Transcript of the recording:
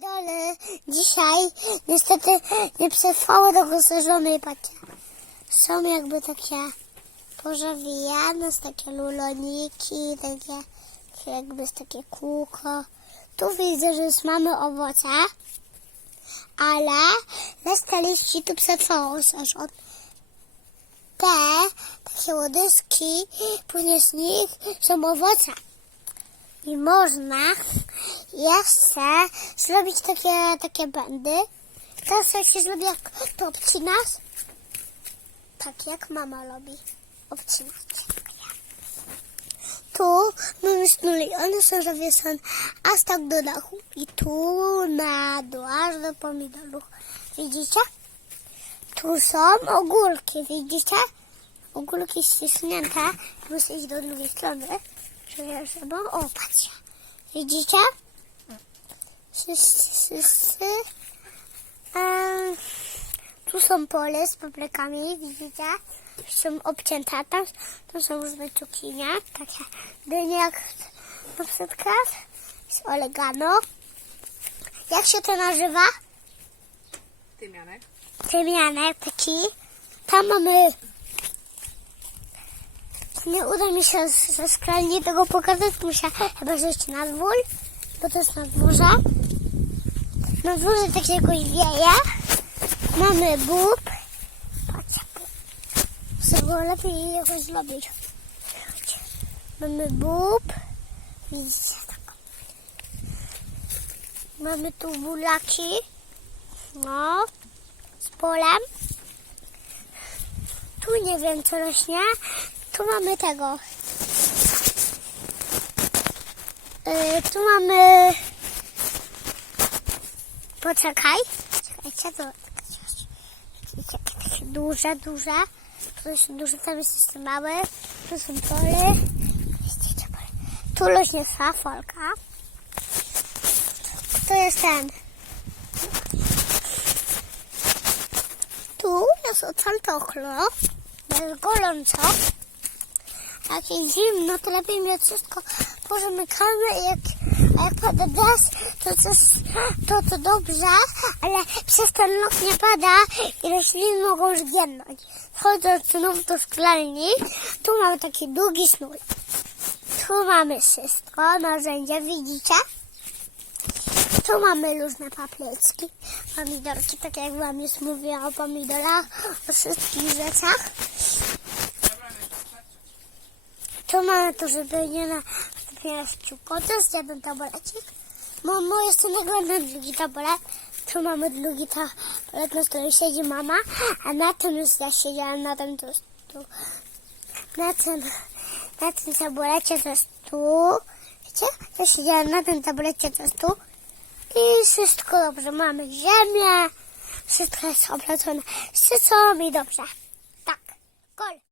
Idole dzisiaj niestety nie przetrwały do rozszerzonej pacie. Są jakby takie pożawijane, takie luloniki, takie, jakby z takie kółko. Tu widzę, że już mamy owoce, ale reszta liści tu przetrwało sezon. Te takie łodyżki, później z nich są owoce. I można jeszcze zrobić takie, takie będy. Teraz się zrobi, jak to obcinasz. Tak jak mama lubi obcinać. Tu mamy sznurki, one są zawieszone aż tak do dachu. I tu na dół, aż do pomidorów. Widzicie? Tu są ogórki, widzicie? Ogórki ściśnięte. Muszę iść do drugiej strony, żeby, żeby... O, patrzcie. Widzicie? Wszyscy. Ehm, tu są pole z paprykami, widzicie? Są obcięte, tam, tam są różne cukinie, takie dynie jak na przykład, z oregano. Jak się to nazywa? Tymianek. Tymianek taki. Tam mamy... Nie uda mi się ze skrajnie tego pokazać, muszę chyba zejść na dwór, bo to jest na dworze. Na dworze tak jakoś wieje. Mamy bób. Patrzcie, Muszę go lepiej jakoś zrobić. Mamy bób. Widzicie tak. Mamy tu bulaki. No z polem. Tu nie wiem co rośnie. Tu mamy tego. Yy, tu mamy. Poczekaj. Czekajcie, to takie duże, duże. Tu są duże, tam jest jeszcze małe. Tu są pole. Tu rośnie fafolka. To jest ten. Tu jest oczaltoklo. Jest gorąco. Jak jest zimno, to lepiej mieć wszystko pozamykane. Jak, jak pada deszcz, to, to, to to dobrze, ale przez ten rok nie pada i rośliny mogą zgięnąć. Wchodząc znów do szklarni, tu mamy taki długi sznur. Tu mamy wszystko, narzędzia, widzicie? Tu mamy różne papryczki, pomidorki, tak jak wam już mówiłam o pomidorach, o wszystkich rzeczach. Tu mamy to, żeby nie na nabierać ciuko. To jest jeden taborecik. Mamo, jeszcze nie oglądam drugi taboret. Tu mamy drugi taboret, na którym siedzi mama, a na tym już ja siedziałam, na tym jest tu. Na tym, na tym taborecie to jest tu. Wiecie? Ja siedziałam na tym taborecie to jest tu. I wszystko dobrze. Mamy ziemię. Wszystko jest oplecione sycą i dobrze. Tak. Gol.